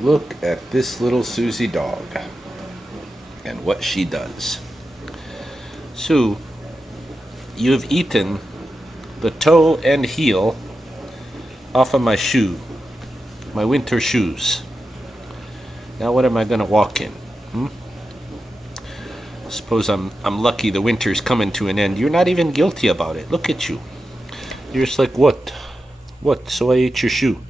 Look at this little Susie dog and what she does. Sue, you have eaten the toe and heel off of my shoe, my winter shoes. Now what am I gonna walk in? Suppose I'm lucky the winter's coming to an end. You're not even guilty about it. Look at you. You're just like, what? What? So I ate your shoe.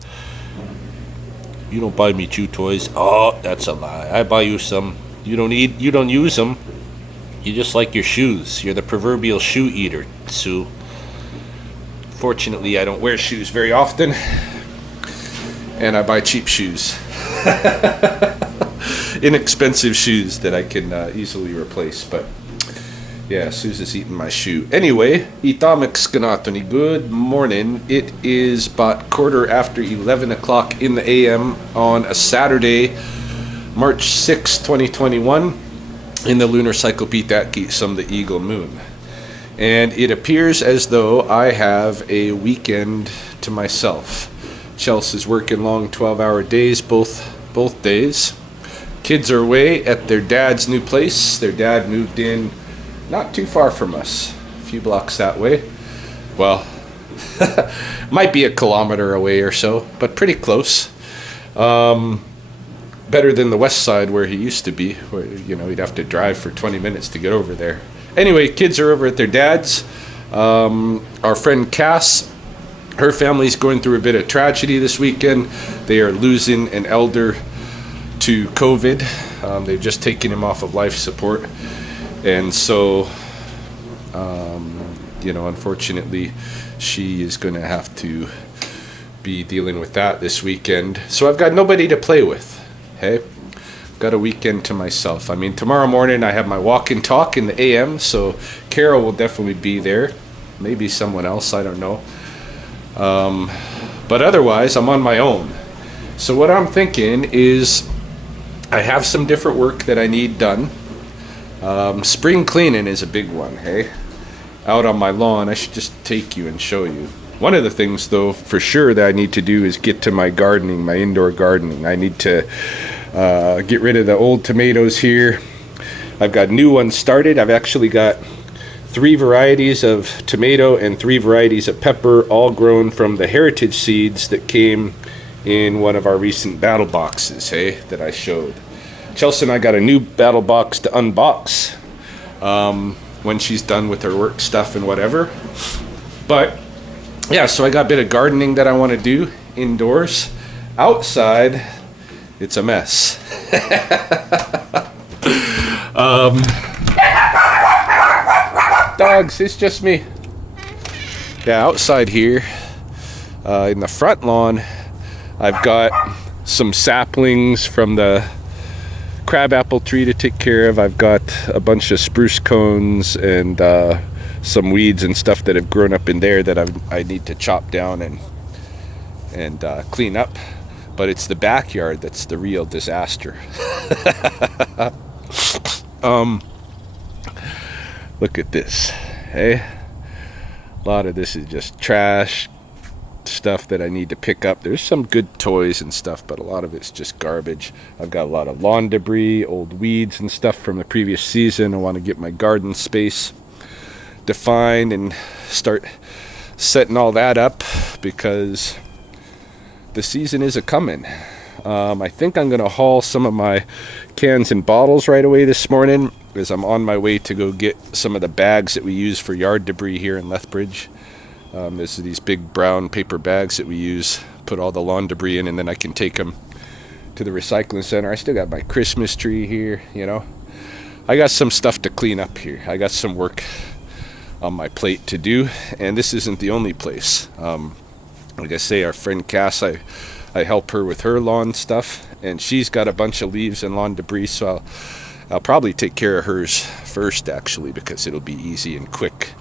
You don't buy me chew toys. Oh, that's a lie. I buy you some. You don't use them. You just like your shoes. You're the proverbial shoe eater, Sue. Fortunately, I don't wear shoes very often. And I buy cheap shoes. Inexpensive shoes that I can easily replace. But yeah, Susan's eating my shoe. Anyway, Itamik good morning. It is about 11 o'clock in the AM on a Saturday, March 6, 2021, in the lunar cycle Pitakisum, the eagle moon. And it appears as though I have a weekend to myself. Chelsea's working long 12-hour days both days. Kids are away at their dad's new place. Their dad moved in not too far from us, a few blocks that way. Well, might be a kilometer away or so, but pretty close. Better than the west side where he used to be, where he'd have to drive for 20 minutes to get over there. Anyway, kids are over at their dad's. Our friend Cass, her family's going through a bit of tragedy this weekend. They are losing an elder to COVID. They've just taken him off of life support. And so, unfortunately, she is going to have to be dealing with that this weekend. So I've got nobody to play with. Hey, I've got a weekend to myself. I mean, tomorrow morning I have my walk and talk in the AM, so Carol will definitely be there. Maybe someone else, I don't know. But otherwise, I'm on my own. So what I'm thinking is I have some different work that I need done. Spring cleaning is a big one, hey? Out on my lawn, I should just take you and show you. One of the things, though, for sure that I need to do is get to my gardening, my indoor gardening. I need to get rid of the old tomatoes here. I've got new ones started. I've actually got 3 varieties of tomato and 3 varieties of pepper, all grown from the heritage seeds that came in one of our recent battle boxes, hey, that I showed. Chelsea and I got a new battle box to unbox when she's done with her work stuff and whatever. But yeah, so I got a bit of gardening that I want to do indoors. Outside, it's a mess. Dogs, it's just me. Yeah, outside here, in the front lawn, I've got some saplings from the crabapple tree to take care of. I've got a bunch of spruce cones and some weeds and stuff that have grown up in there that I need to chop down and clean up. But it's the backyard that's the real disaster. Look at this, hey? A lot of this is just trash stuff that I need to pick up. There's some good toys and stuff, but a lot of it's just garbage. I've got a lot of lawn debris, old weeds and stuff from the previous season. I want to get my garden space defined and start setting all that up because the season is a-coming. I think I'm going to haul some of my cans and bottles right away this morning as I'm on my way to go get some of the bags that we use for yard debris here in Lethbridge. There's these big brown paper bags that we use, put all the lawn debris in, and then I can take them to the recycling center. I still got my Christmas tree here, I got some stuff to clean up here. I got some work on my plate to do, and this isn't the only place. Like I say, our friend Cass, I help her with her lawn stuff, and she's got a bunch of leaves and lawn debris, so I'll probably take care of hers first, actually, because it'll be easy and quick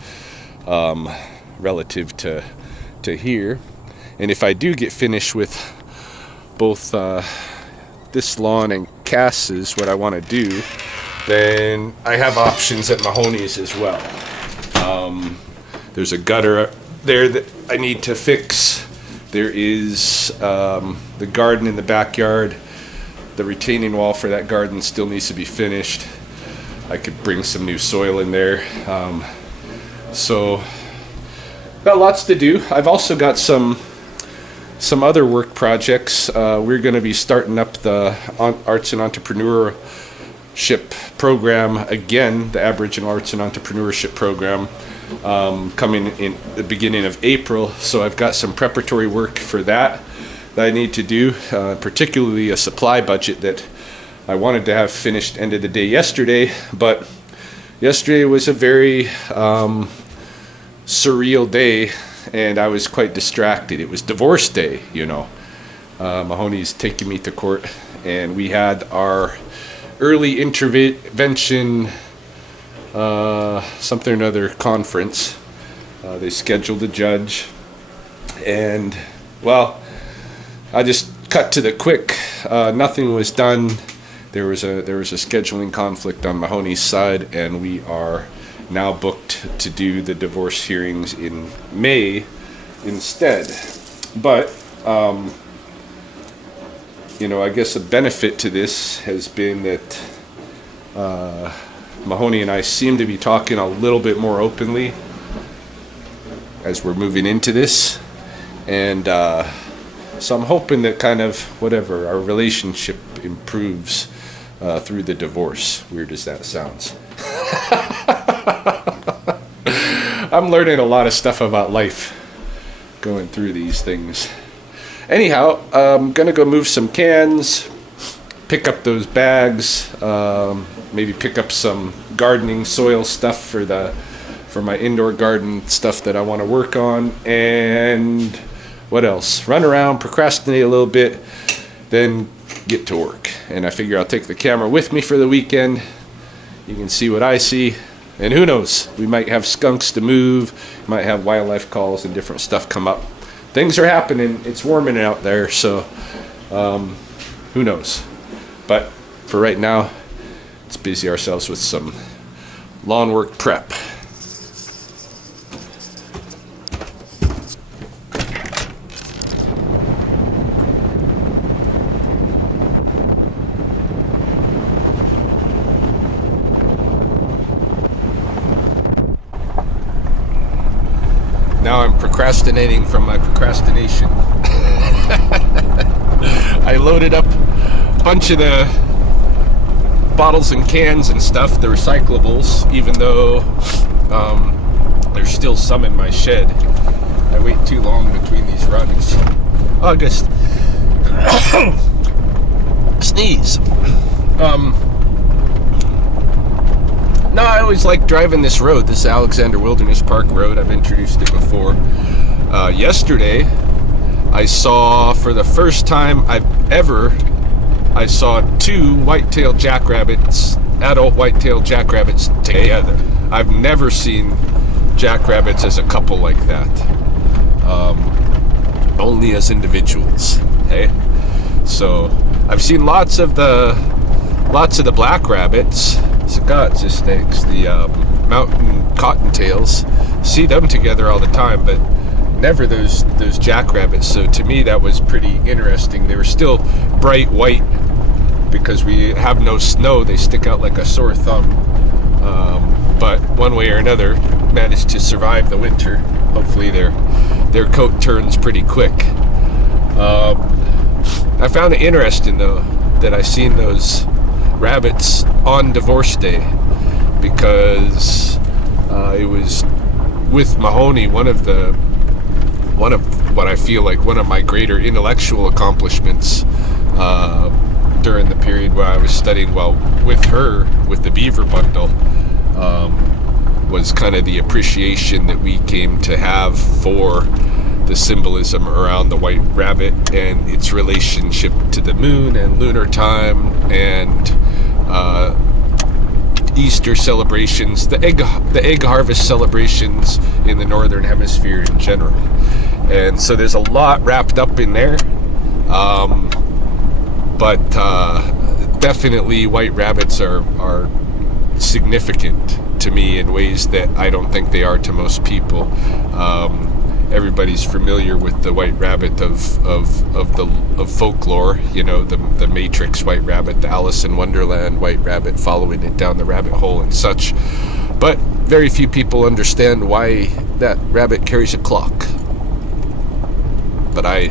relative to here. And if I do get finished with both this lawn and Cass's, what I want to do, then I have options at Mahoney's as well. There's a gutter there that I need to fix. There is the garden in the backyard. The retaining wall for that garden still needs to be finished. I could bring some new soil in there. So got lots to do. I've also got some other work projects. We're going to be starting up the Arts and Entrepreneurship program again, the Aboriginal Arts and Entrepreneurship program, coming in the beginning of April. So I've got some preparatory work for that I need to do, particularly a supply budget that I wanted to have finished end of the day yesterday, but yesterday was a very surreal day, and I was quite distracted. It was divorce day, you know. Mahoney's taking me to court, and we had our early intervention something or another conference. They scheduled a judge, and well, I just cut to the quick. Nothing was done. There was a scheduling conflict on Mahoney's side, and we are now booked to do the divorce hearings in May instead. But you know, I guess a benefit to this has been that Mahoney and I seem to be talking a little bit more openly as we're moving into this, and so I'm hoping that kind of whatever our relationship improves through the divorce. Weird as that sounds. I'm learning a lot of stuff about life going through these things. Anyhow, I'm gonna go move some cans, pick up those bags, maybe pick up some gardening soil stuff for my indoor garden stuff that I want to work on, and what else? Run around, procrastinate a little bit, then get to work. And I figure I'll take the camera with me for the weekend. You can see what I see, and who knows? We might have skunks to move, might have wildlife calls and different stuff come up. Things are happening. It's warming out there, so who knows? But for right now, let's busy ourselves with some lawn work prep. Now I'm procrastinating from my procrastination. I loaded up a bunch of the bottles and cans and stuff, the recyclables, even though there's still some in my shed. I wait too long between these runs. August. Sneeze. No, I always like driving this road, this Alexander Wilderness Park Road. I've introduced it before. Yesterday, I saw, for the first time I saw two white-tailed jackrabbits, adult white-tailed jackrabbits together. I've never seen jackrabbits as a couple like that. Only as individuals, hey? So, I've seen lots of the black rabbits, Sagazistakes, the mountain cottontails. See them together all the time, but never those jackrabbits. So to me that was pretty interesting. They were still bright white because we have no snow. They stick out like a sore thumb, but one way or another managed to survive the winter. Hopefully their coat turns pretty quick. I found it interesting though that I seen those rabbits on divorce day, because it was with Mahoney, one of what I feel like one of my greater intellectual accomplishments during the period where I was studying, well, with her, with the beaver bundle, was kind of the appreciation that we came to have for the symbolism around the white rabbit and its relationship to the moon and lunar time and Easter celebrations, the egg harvest celebrations in the northern hemisphere in general. And so there's a lot wrapped up in there, but definitely white rabbits are significant to me in ways that I don't think they are to most people. everybody's familiar with the white rabbit of folklore, you know, the Matrix white rabbit, the Alice in Wonderland white rabbit, following it down the rabbit hole and such. But very few people understand why that rabbit carries a clock. But I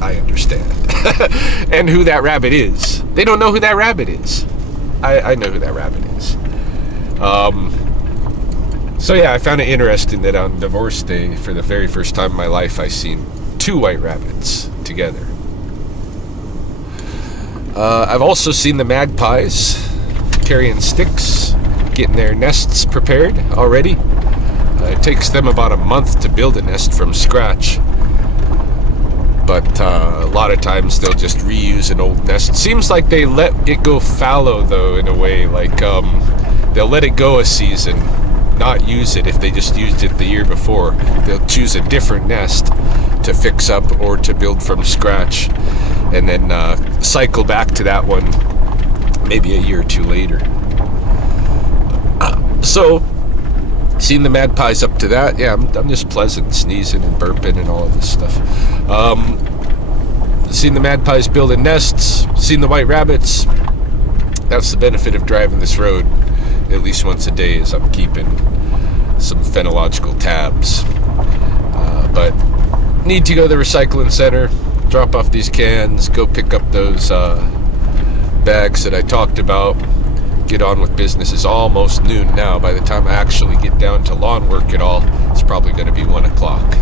understand. And who that rabbit is. They don't know who that rabbit is. I know who that rabbit is. So yeah, I found it interesting that on divorce day, for the very first time in my life, I seen 2 white rabbits together. I've also seen the magpies carrying sticks, getting their nests prepared already. It takes them about a month to build a nest from scratch. But a lot of times they'll just reuse an old nest. Seems like they let it go fallow, though, in a way. Like they'll let it go a season, not use it if they just used it the year before. They'll choose a different nest to fix up or to build from scratch, and then cycle back to that one maybe a year or two later. So, seeing the magpies up to that, yeah, I'm just pleasant, sneezing and burping and all of this stuff. Seeing the magpies building nests, seeing the white rabbits. That's the benefit of driving this road at least once a day, is I'm keeping some phenological tabs. But need to go to the recycling center, drop off these cans, go pick up those bags that I talked about, get on with business. It's almost noon now. By the time I actually get down to lawn work at all, it's probably going to be 1 o'clock.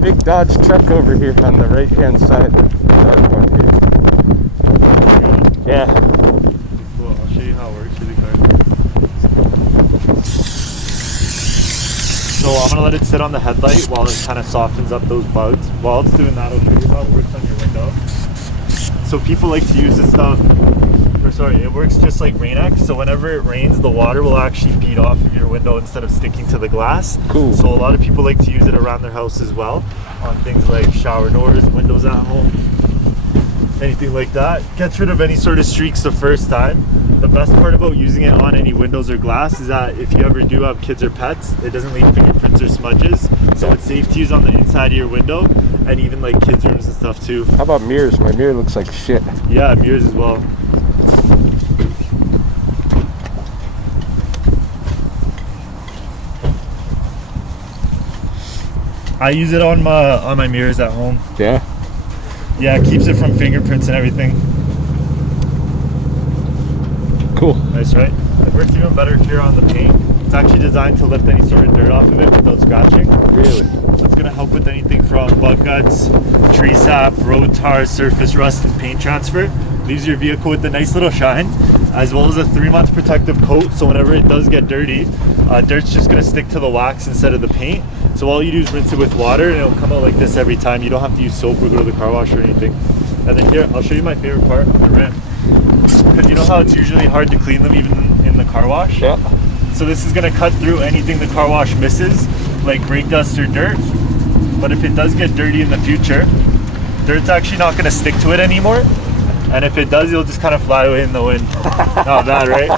Big Dodge truck over here on the right hand side. Dark one here. Yeah. Cool. I'll show you how it works really quick. So I'm gonna let it sit on the headlight while it kind of softens up those bugs. While it's doing that, I'll show you how it works on your window. So people like to use this stuff. It works just like Rain-X. So whenever it rains, the water will actually bead off of your window instead of sticking to the glass. Cool. So a lot of people like to use it around their house as well, on things like shower doors, windows at home, anything like that. Gets rid of any sort of streaks the first time. The best part about using it on any windows or glass is that if you ever do have kids or pets, it doesn't leave fingerprints or smudges. So it's safe to use on the inside of your window, and even like kids' rooms and stuff too. How about mirrors? My mirror looks like shit. Yeah, mirrors as well. I use it on my mirrors at home. Yeah? Yeah, it keeps it from fingerprints and everything. Cool. Nice, right? It works even better here on the paint. It's actually designed to lift any sort of dirt off of it without scratching. Really? It's going to help with anything from bug guts, tree sap, road tar, surface rust, and paint transfer. Leaves your vehicle with a nice little shine, as well as a 3-month protective coat, so whenever it does get dirty, dirt's just going to stick to the wax instead of the paint. So all you do is rinse it with water, and it'll come out like this every time. You don't have to use soap or go to the car wash or anything. And then here, I'll show you my favorite part, the rim. Because you know how it's usually hard to clean them even in the car wash? Yeah. So this is going to cut through anything the car wash misses, like brake dust or dirt. But if it does get dirty in the future, dirt's actually not going to stick to it anymore, And if it does, you'll just kind of fly away in the wind. Not bad, right?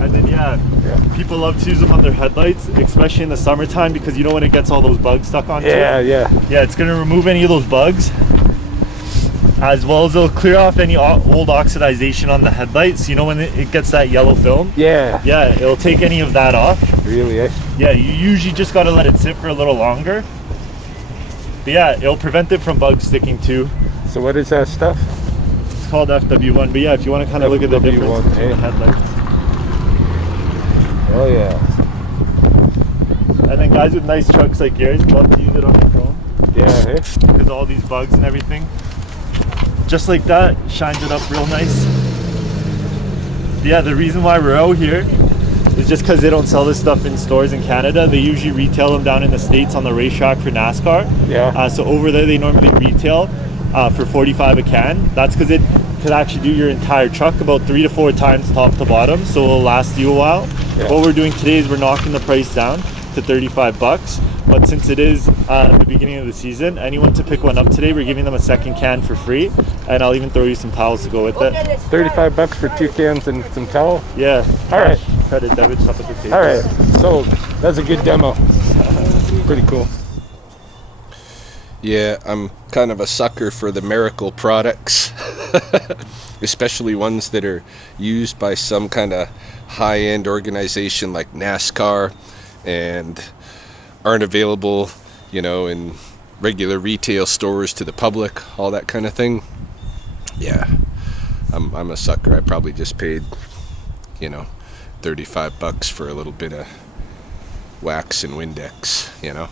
And then yeah, people love to use them on their headlights, especially in the summertime, because you know when it gets all those bugs stuck onto it? Yeah, it's gonna remove any of those bugs, as well as it'll clear off any old oxidization on the headlights. You know when it gets that yellow film? Yeah. Yeah, it'll take any of that off. Really, eh? Yeah, you usually just gotta let it sit for a little longer. But yeah, it'll prevent it from bugs sticking too. So what is that stuff? It's called FW1, but yeah, if you want to kind of look at the difference between the headlights. Oh yeah. And then guys with nice trucks like yours love to use it on their phone. Yeah, eh? Because of all these bugs and everything. Just like that, shines it up real nice. Yeah, the reason why we're out here is just because they don't sell this stuff in stores in Canada. They usually retail them down in the States on the racetrack for NASCAR. Yeah. So over there they normally retail for $45 a can. That's because it could actually do your entire truck about 3 to 4 times top to bottom, so it'll last you a while. Yeah. What we're doing today is we're knocking the price down to $35. But since it is the beginning of the season, anyone to pick one up today, we're giving them a second can for free, and I'll even throw you some towels to go with it. $35 for 2 cans and some towel. Yeah. All right. Credit, debit, stuff at the table. All right. So that's a good demo. Pretty cool. Yeah, I'm kind of a sucker for the miracle products, especially ones that are used by some kind of high-end organization like NASCAR and aren't available, you know, in regular retail stores to the public, all that kind of thing. Yeah, I'm a sucker. I probably just paid, you know, $35 for a little bit of wax and Windex, you know.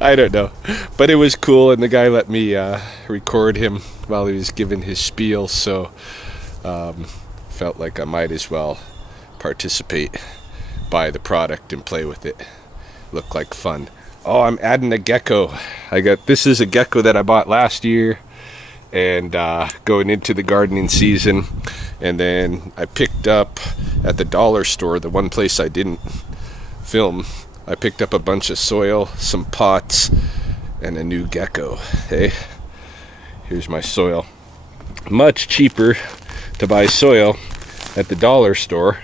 I don't know, but it was cool, and the guy let me record him while he was giving his spiel, so felt like I might as well participate, buy the product and play with it. Looked like fun. Oh, I'm adding a gecko. This is a gecko that I bought last year, and going into the gardening season, and then I picked up at the dollar store, the one place I didn't film, I picked up a bunch of soil, some pots, and a new gecko. Hey, here's my soil. Much cheaper to buy soil at the dollar store,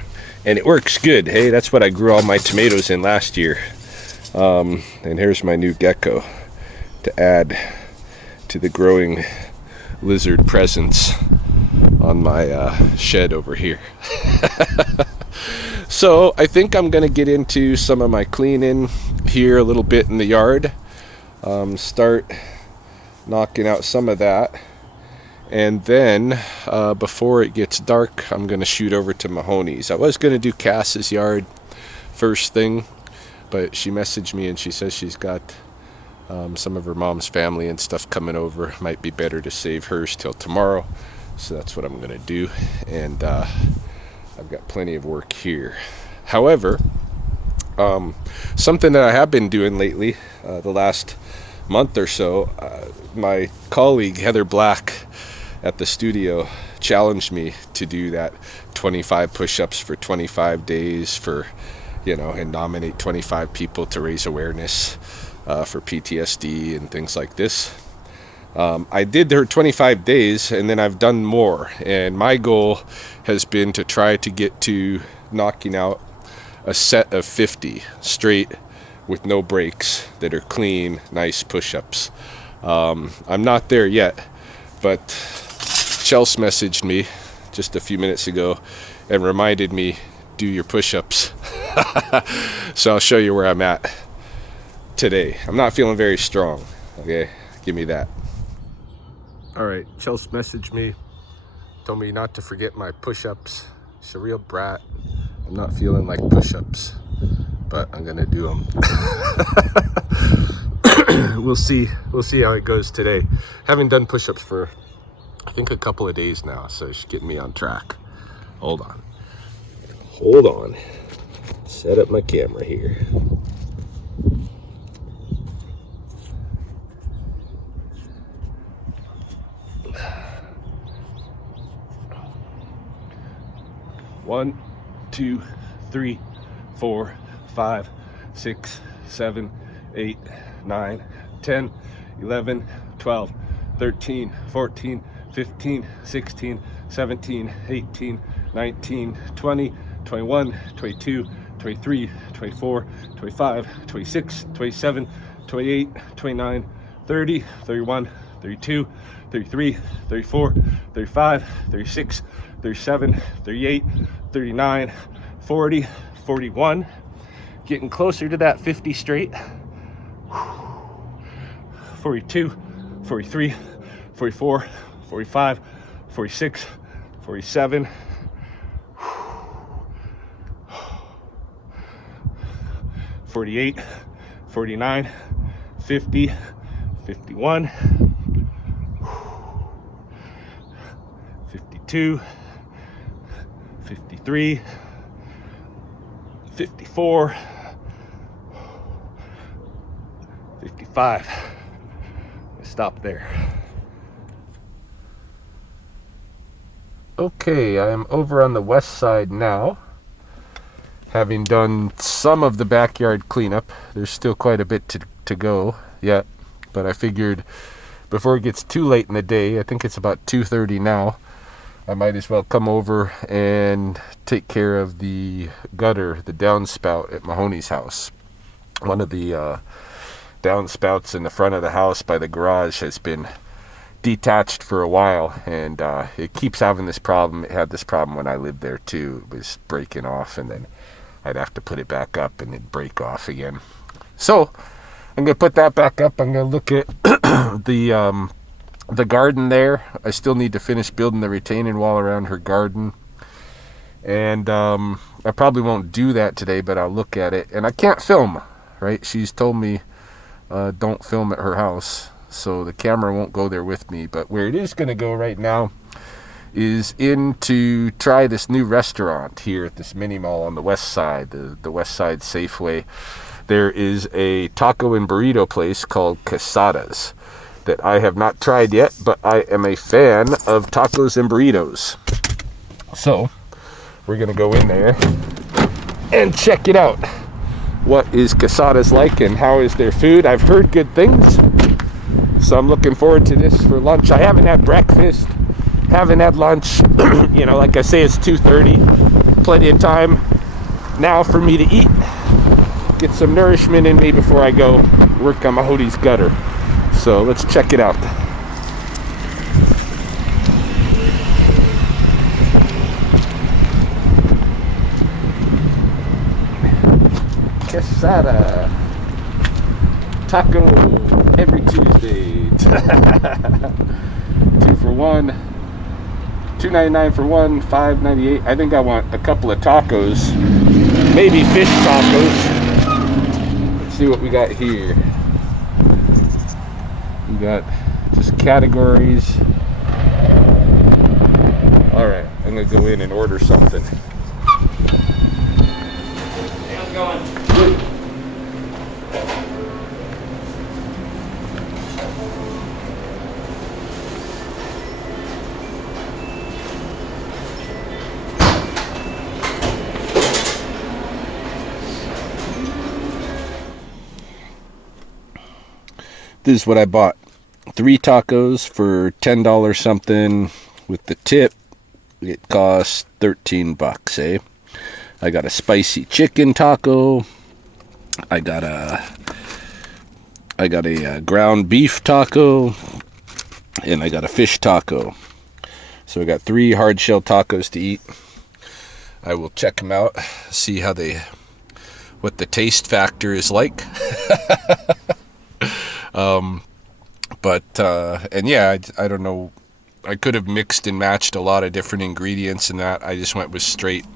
and it works good. Hey, that's what I grew all my tomatoes in last year. And here's my new gecko to add to the growing lizard presence on my shed over here. So I think I'm going to get into some of my cleaning here a little bit in the yard. Start knocking out some of that. And then before it gets dark, I'm going to shoot over to Mahoney's. I was going to do Cass's yard first thing, but she messaged me and she says she's got some of her mom's family and stuff coming over. Might be better to save hers till tomorrow. So that's what I'm going to do. And I've got plenty of work here. However, something that I have been doing lately, the last month or so, my colleague Heather Black at the studio challenged me to do that 25 push-ups for 25 days for, you know, and nominate 25 people to raise awareness for PTSD and things like this. I did her 25 days, and then I've done more, and my goal has been to try to get to knocking out a set of 50 straight with no breaks that are clean, nice push-ups. I'm not there yet, but Chelsea messaged me just a few minutes ago and reminded me, do your push-ups. So I'll show you where I'm at today. I'm not feeling very strong, okay? Give me that. All right, Chelsea messaged me, told me not to forget my push-ups. She's a real brat. I'm not feeling like push-ups, but I'm gonna do them. We'll see how it goes today. Haven't done push-ups for, I think, a couple of days now, so she's getting me on track. Hold on. Set up my camera here. One, 2, 3, 4, 5, 6, 7, 8, 9, 10, 11, 12, 13, 14, 15, 16, 17, 18, 19, 20, 21, 22, 23, 24, 25, 26, 27, 28, 29, 30, 31, 32, 33, 34, 35, 36, 37, 38, 39, 40, 41. Getting closer to that 50 straight. 42, 43, 44, 45, 46, 47. 48, 49, 50, 51, 52, 53, 54, 55. Stop there. Okay, I am over on the west side now. Having done some of the backyard cleanup, there's still quite a bit to go yet, but I figured before it gets too late in the day, I think it's about 2:30 now, I might as well come over and take care of the gutter, the downspout at Mahoney's house. One of the downspouts in the front of the house by the garage has been detached for a while, and it keeps having this problem. It had this problem when I lived there too. It was breaking off, and then I'd have to put it back up and it'd break off again. So I'm gonna put that back up. I'm gonna look at the garden there. I still need to finish building the retaining wall around her garden, and I probably won't do that today, but I'll look at it. And I can't film, right? She's told me don't film at her house, so the camera won't go there with me. But where it is gonna go right now is in to try this new restaurant here at this mini mall on the west side, the West Side Safeway. There is a taco and burrito place called Quesada's that I have not tried yet, but I am a fan of tacos and burritos. So we're gonna go in there and check it out. What is Quesada's like and how is their food? I've heard good things, so I'm looking forward to this for lunch. I haven't had breakfast, haven't had lunch. You know, like I say, it's 2:30. Plenty of time now for me to eat, get some nourishment in me before I go work on Mahoney's gutter. So let's check it out. Quesada taco every Tuesday. 2 for $1, $2.99 for one, $5.98. I think I want a couple of tacos, maybe fish tacos. Let's see what we got here. We got just categories. All right, I'm gonna go in and order something. Hey, how's it going? Good. This is what I bought. 3 tacos for $10 something. With the tip, it costs $13, eh? I got a spicy chicken taco. I got a ground beef taco, and I got a fish taco. So I got 3 hard shell tacos to eat. I will check them out, see what the taste factor is like. And yeah, I don't know. I could have mixed and matched a lot of different ingredients in that. I just went with straight,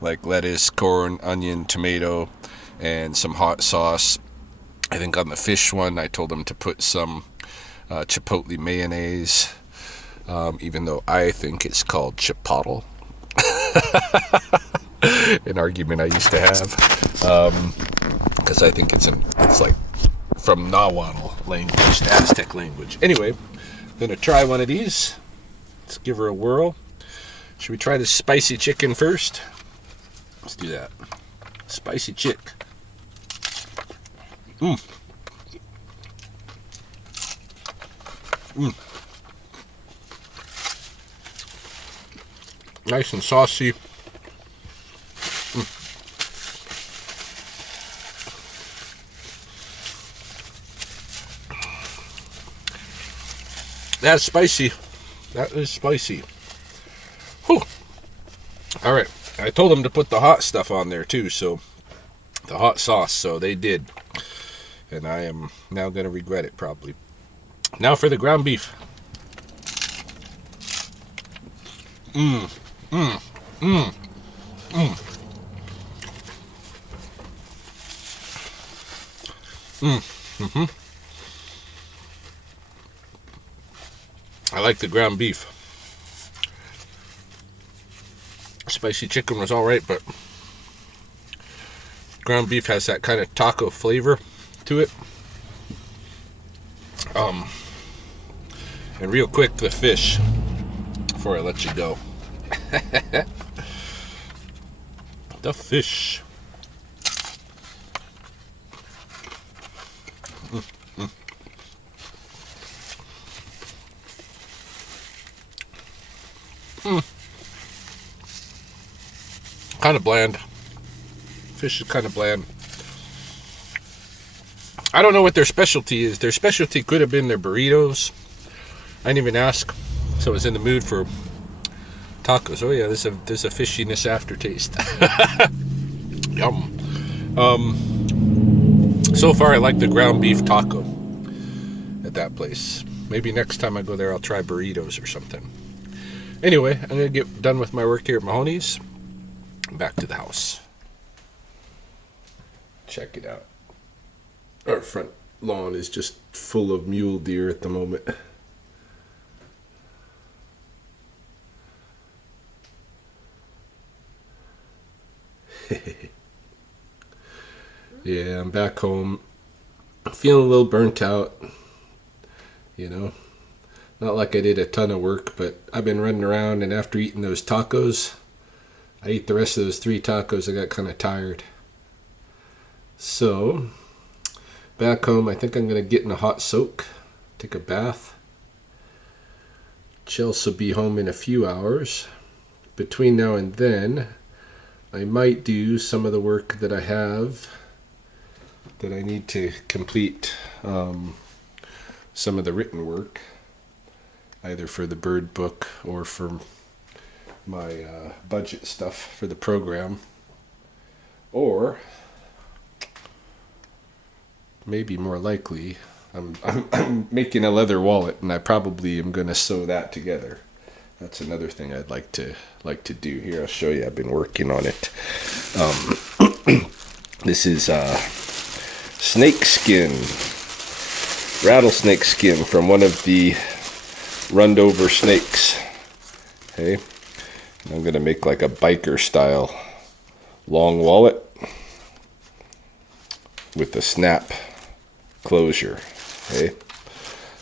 like lettuce, corn, onion, tomato, and some hot sauce. I think on the fish one, I told them to put some chipotle mayonnaise, even though I think it's called chipotle. An argument I used to have, because I think it's like from Nahuatl language, Aztec language. Anyway, I'm gonna try one of these. Let's give her a whirl. Should we try the spicy chicken first? Let's do that. Spicy chick. Nice and saucy. That's spicy. That is spicy. Whew. All right. I told them to put the hot stuff on there too, so the hot sauce, so they did. And I am now going to regret it probably. Now for the ground beef. I like the ground beef. Spicy chicken was alright, but ground beef has that kind of taco flavor to it. And real quick, the fish, before I let you go. The fish. Kind of bland. Fish is kind of bland. I don't know what their specialty is. Their specialty could have been their burritos. I didn't even ask, so I was in the mood for tacos. Oh yeah, there's a fishiness aftertaste. Yum. So far I like the ground beef taco at that place. Maybe next time I go there I'll try burritos or something. Anyway, I'm gonna get done with my work here at Mahoney's. Back to the house. Check it out. Our front lawn is just full of mule deer at the moment. Yeah, I'm back home. I'm feeling a little burnt out. You know, not like I did a ton of work, but I've been running around, and after eating those tacos, I ate the rest of those 3 tacos. I got kind of tired. So, back home, I think I'm going to get in a hot soak, take a bath. Chelsea will be home in a few hours. Between now and then, I might do some of the work that I have that I need to complete, some of the written work, either for the bird book or for my budget stuff for the program, or maybe more likely I'm making a leather wallet, and I probably am going to sew that together. That's another thing I'd like to do. Here, I'll show you. I've been working on it. This is snake skin, rattlesnake skin from one of the runned over snakes. Okay, and I'm gonna make like a biker style long wallet with a snap closure. Okay.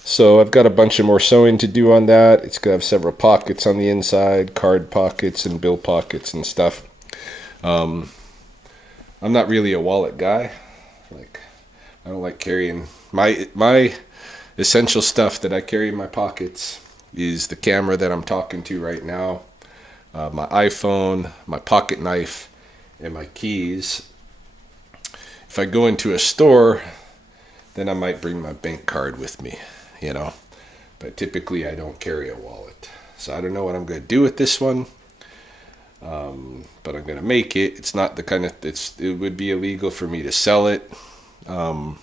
So I've got a bunch of more sewing to do on that. It's going to have several pockets on the inside, card pockets and bill pockets and stuff. I'm not really a wallet guy. Like, I don't like carrying my essential stuff that I carry in my pockets is the camera that I'm talking to right now, my iPhone, my pocket knife, and my keys. If I go into a store, then I might bring my bank card with me. You know, but typically I don't carry a wallet, so I don't know what I'm going to do with this one, but I'm going to make it. It's not the kind of, it would be illegal for me to sell it. You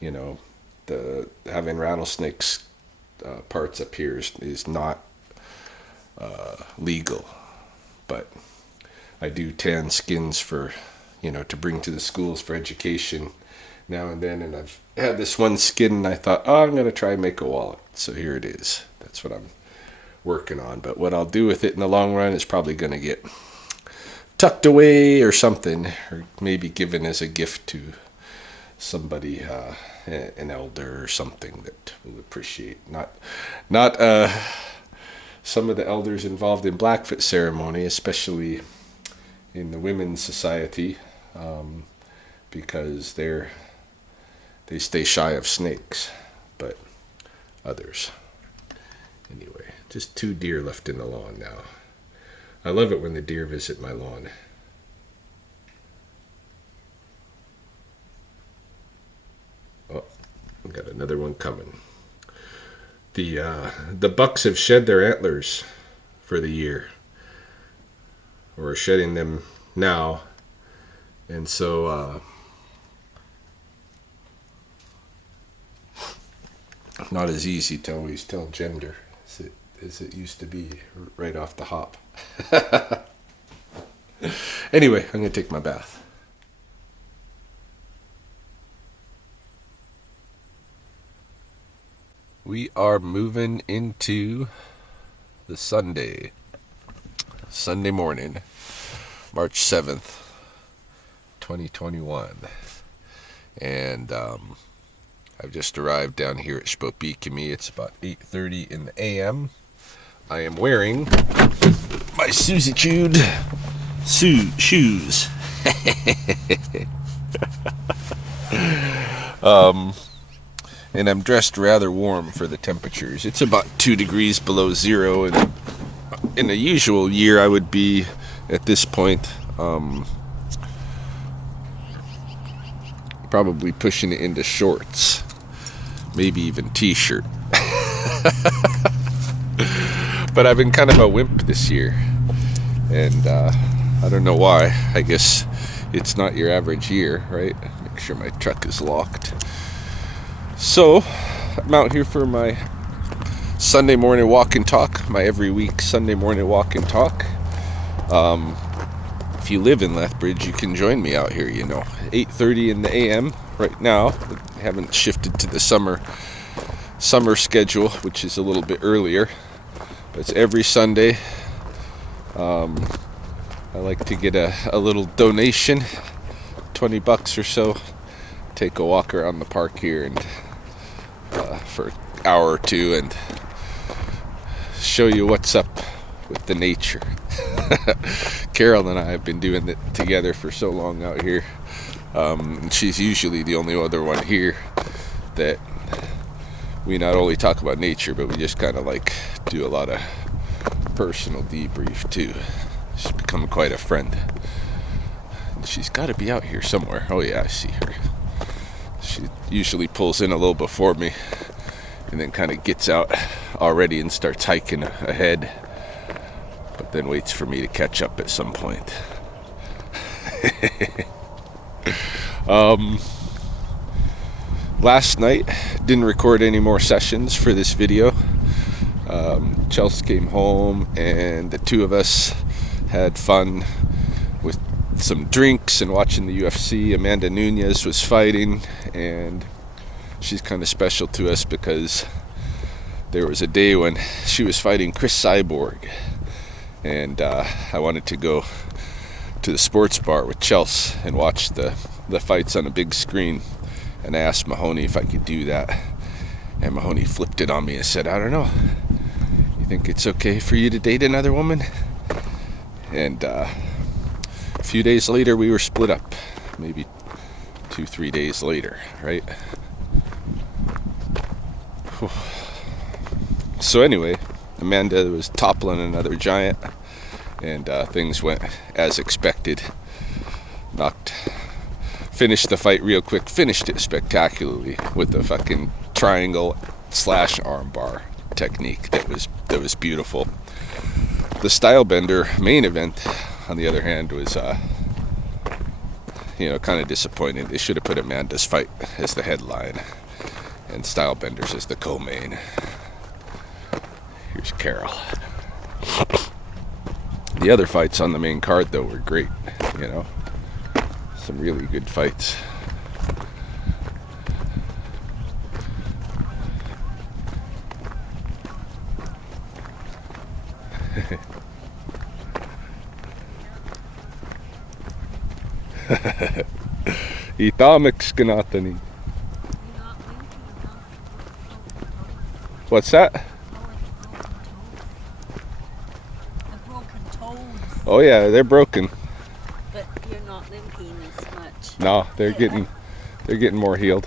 know, the having rattlesnakes parts up here is not legal, but I do tan skins for, you know, to bring to the schools for education now and then, and I've had this one skin and I thought, oh, I'm going to try and make a wallet. So here it is. That's what I'm working on. But what I'll do with it in the long run is probably going to get tucked away or something, or maybe given as a gift to somebody, an elder or something that will appreciate. Not some of the elders involved in Blackfoot ceremony, especially in the women's society, because they stay shy of snakes, but others. Anyway, just 2 deer left in the lawn now. I love it when the deer visit my lawn. Oh, I've got another one coming. The bucks have shed their antlers for the year. We're shedding them now, and so not as easy to always tell gender as it used to be right off the hop. Anyway, I'm going to take my bath. We are moving into the Sunday morning, March 7th, 2021. And I've just arrived down here at Spokane. It's about 8:30 in the a.m. I am wearing my Susie Chewed shoes. And I'm dressed rather warm for the temperatures. It's about 2 degrees below zero, and in a usual year I would be at this point probably pushing it into shorts, maybe even t-shirt. But I've been kind of a wimp this year, and I don't know why. I guess it's not your average year, right? Make sure my truck is locked. So I'm out here for my Sunday morning walk and talk, my every week Sunday morning walk and talk. If you live in Lethbridge, you can join me out here, 8:30 in the a.m. right now. I haven't shifted to the summer schedule, which is a little bit earlier. But it's every Sunday. I like to get a little donation, $20 or so. Take a walk around the park here and for an hour or two and show you what's up with the nature. Carol and I have been doing it together for so long out here. And she's usually the only other one here that we not only talk about nature, but we just kind of like do a lot of personal debrief too. She's become quite a friend. And she's got to be out here somewhere. Oh yeah, I see her. She usually pulls in a little before me and then kind of gets out already and starts hiking ahead, but then waits for me to catch up at some point. Last night, didn't record any more sessions for this video. Chelsea came home and the two of us had fun with some drinks and watching the UFC. Amanda Nunes was fighting, and she's kind of special to us because there was a day when she was fighting Chris Cyborg, and I wanted to go to the sports bar with Chelsea and watch the fights on a big screen, and I asked Mahoney if I could do that, and Mahoney flipped it on me and said, I don't know, you think it's okay for you to date another woman? And a few days later we were split up, maybe 2-3 days later, right? So anyway, Amanda was toppling another giant, and things went as expected. Finished the fight real quick, finished it spectacularly with the fucking triangle slash armbar technique that was beautiful. The style bender main event, on the other hand, was kind of disappointing. They should have put Amanda's fight as the headline and style benders as the co-main. Here's Carol. The other fights on the main card, though, were great. Some really good fights. Itomics ganatani. What's that? The broken toes. Oh yeah, they're broken. But you're not limping as much. No, they're getting more healed.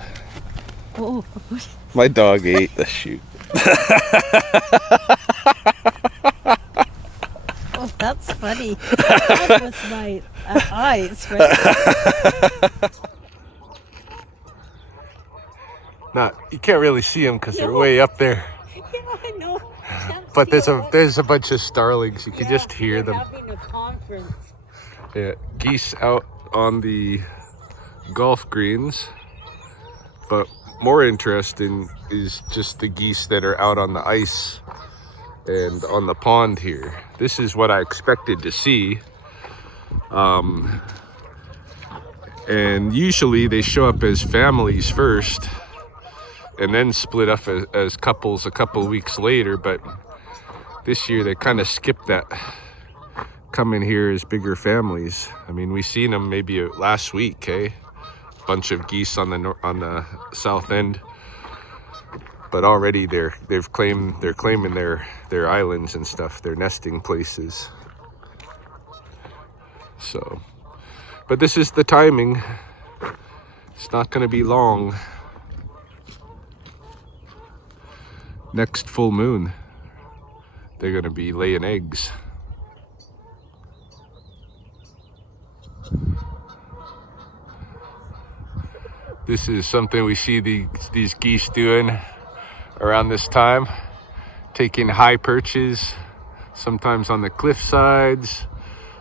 Oh, My dog ate the shoot. oh, that's funny. That was my eyes, right? Not, you can't really see them because they're No. way up there. Yeah, I know. Can't But see there's a bunch of starlings. You can just hear they're them. having a conference. Yeah, geese out on the golf greens. But more interesting is just the geese that are out on the ice and on the pond here. This is what I expected to see. And usually they show up as families first and then split up as couples a couple weeks later. But this year they kind of skipped that. Come in here as bigger families. I mean, we seen them maybe last week, eh? Bunch of geese on the south end. But already they're claiming their islands and stuff, their nesting places. So, but this is the timing. It's not going to be long. Next full moon, they're going to be laying eggs. This is something we see these geese doing around this time, taking high perches, sometimes on the cliff sides,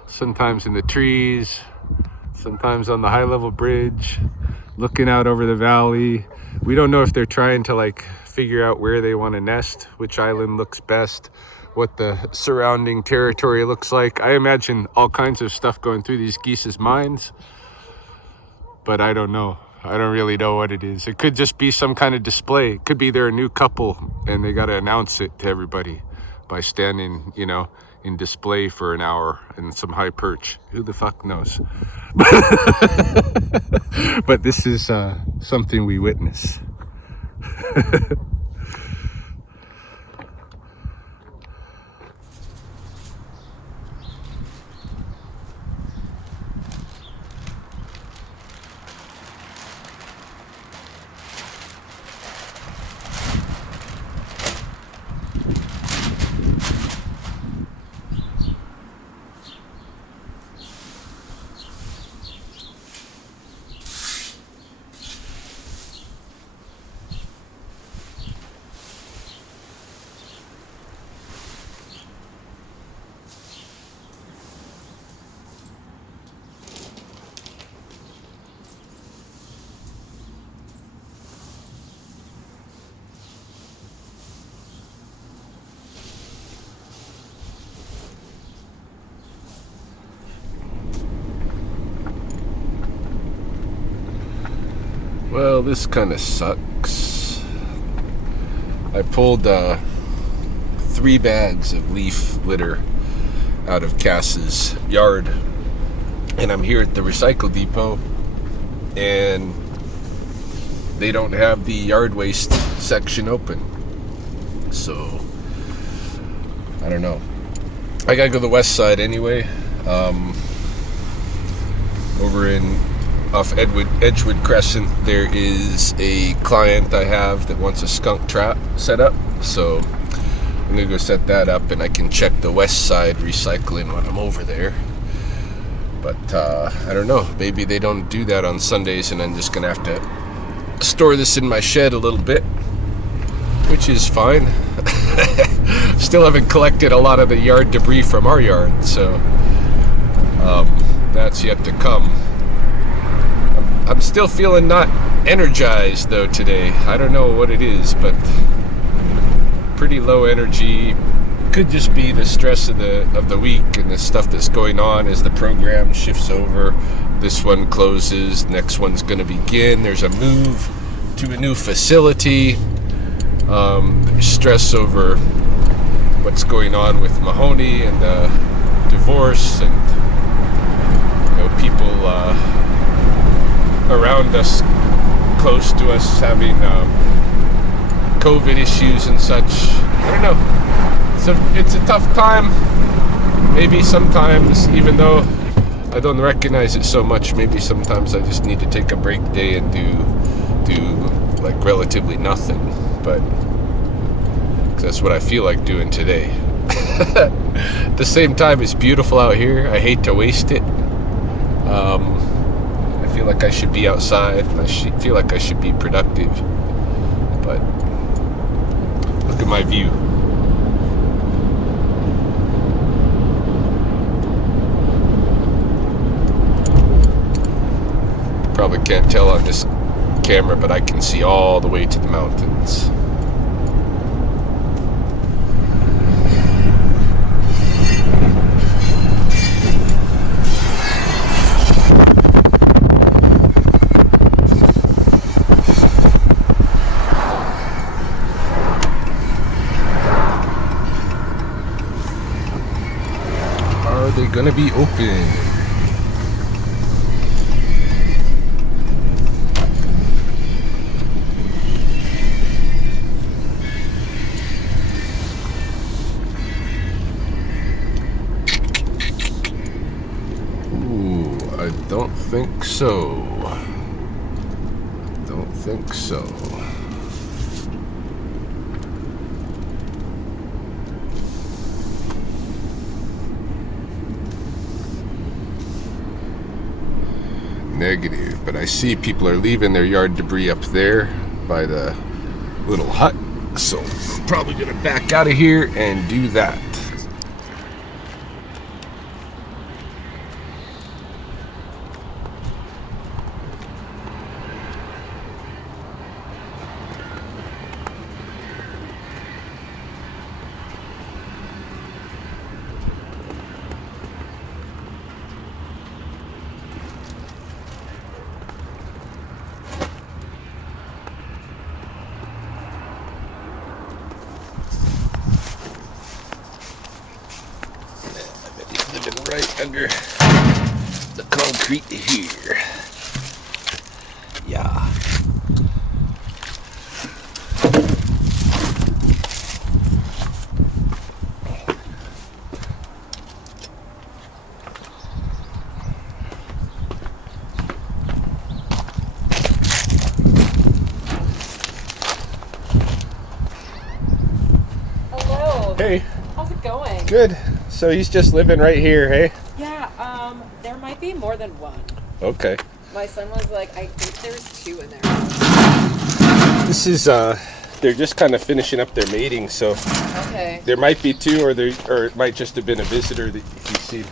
sometimes in the trees, sometimes on the high level bridge, looking out over the valley. We don't know if they're trying to like figure out where they want to nest, which island looks best, what the surrounding territory looks like. I imagine all kinds of stuff going through these geese's minds, but I don't know. I don't really know what it is. It could just be some kind of display. It could be they're a new couple and they got to announce it to everybody by standing, you know, in display for an hour in some high perch. Who the fuck knows? But this is something we witness. Well, this kind of sucks. I pulled 3 bags of leaf litter out of Cass's yard, and I'm here at the recycle depot, and they don't have the yard waste section open. So I don't know. I gotta go to the west side anyway. Over in off Edgewood Crescent, there is a client I have that wants a skunk trap set up, so I'm gonna go set that up, and I can check the west side recycling when I'm over there. But I don't know, maybe they don't do that on Sundays, and I'm just gonna have to store this in my shed a little bit, which is fine. Still haven't collected a lot of the yard debris from our yard, so that's yet to come. I'm still feeling not energized though today. I don't know what it is, but pretty low energy. Could just be the stress of the week and the stuff that's going on as the program shifts over. This one closes, next one's going to begin. There's a move to a new facility. There's stress over what's going on with Mahoney and the divorce, and people around us, close to us, having COVID issues and such. I don't know. So it's a tough time. Maybe sometimes, even though I don't recognize it so much, maybe sometimes I just need to take a break day and do like relatively nothing, but that's what I feel like doing today. At the same time, it's beautiful out here. I hate to waste it. I feel like I should be outside. I feel like I should be productive, but look at my view. Probably can't tell on this camera, but I can see all the way to the mountains. Are they gonna be open? I don't think so. Don't think so. Negative, but I see people are leaving their yard debris up there by the little hut, so I'm probably gonna back out of here and do that. Living right under the concrete here. Yeah. Hello. Hey, How's it going? good. So he's just living right here, hey? Yeah, there might be more than one. Okay. My son was like, I think there's 2 in there. This is they're just kind of finishing up their mating, so Okay. there might be 2, or it might just have been a visitor that you've seen.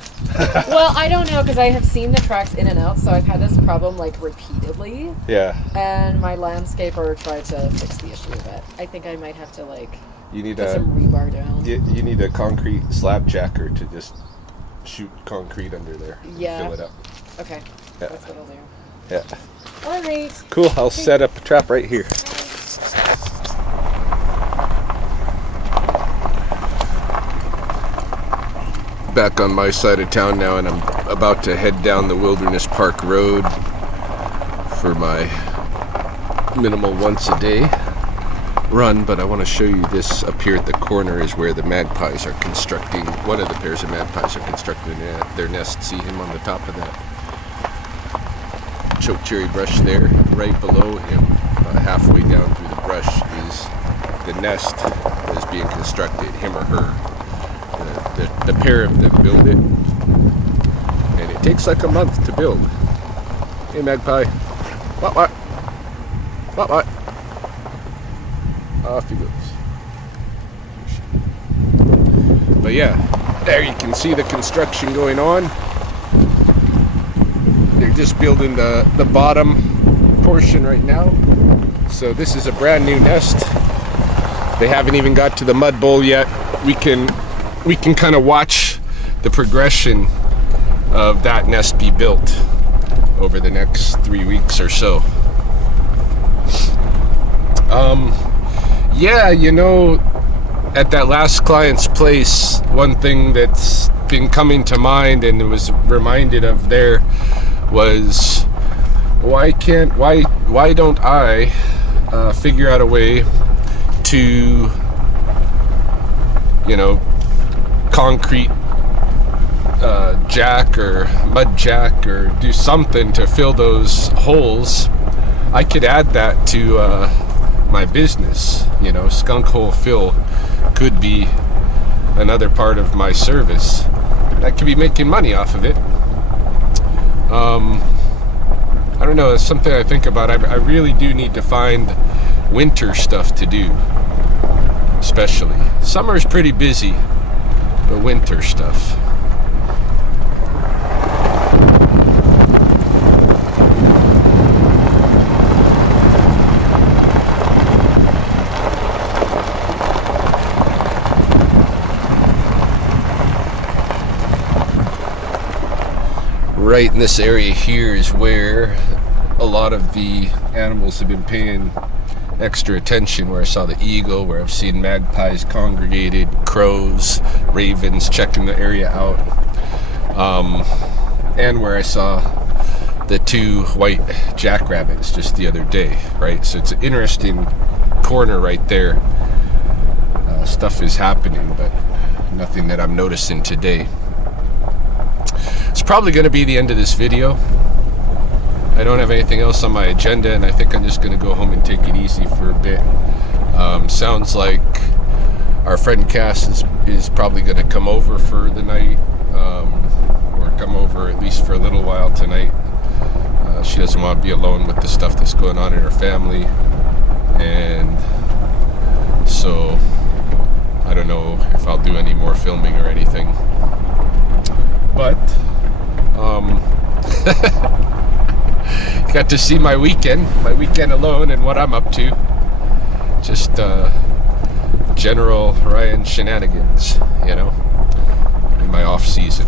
Well, I don't know because I have seen the tracks in and out, so I've had this problem like repeatedly. Yeah. And my landscaper tried to fix the issue, but I think I might have to like You need put some rebar down. you need a concrete slab jacker to just shoot concrete under there. Yeah. Fill it up. Okay. Yeah. That's what I'll do. Yeah. All right. Cool. I'll set up a trap right here. Back on my side of town now, and I'm about to head down the Wilderness Park Road for my minimal once a day run, but I want to show you this up here at the corner is where the magpies are constructing, one of the pairs of magpies are constructing their nest. See him on the top of that chokecherry brush there. Right below him, about halfway down through the brush, is the nest that is being constructed, him or her. The pair of them build it, and it takes like a month to build. Hey magpie, what? Off he goes. But yeah, there you can see the construction going on. They're just building the bottom portion right now. So this is a brand new nest. They haven't even got to the mud bowl yet. We can kind of watch the progression of that nest be built over the next 3 weeks or so. Yeah, you know, at that last client's place, one thing that's been coming to mind and was reminded of there was why don't I figure out a way to, you know, concrete jack or mud jack or do something to fill those holes I could add that to my business. You know, Skunk Hole Phil could be another part of my service. I could be making money off of it. I don't know, it's something I think about. I really do need to find winter stuff to do, especially. Summer's pretty busy, but winter stuff. Right in this area here is where a lot of the animals have been paying extra attention, where I saw the eagle, where I've seen magpies congregated, crows, ravens checking the area out, and where I saw the 2 white jackrabbits just the other day, right? So it's an interesting corner right there. Stuff is happening, but nothing that I'm noticing today. It's probably going to be the end of this video. I don't have anything else on my agenda, and I think I'm just going to go home and take it easy for a bit. Sounds like our friend Cass is probably going to come over for the night, or come over at least for a little while tonight. She doesn't want to be alone with the stuff that's going on in her family, and so I don't know if I'll do any more filming or anything. But got to see my weekend alone and what I'm up to. Just general Ryan shenanigans, you know, in my off season.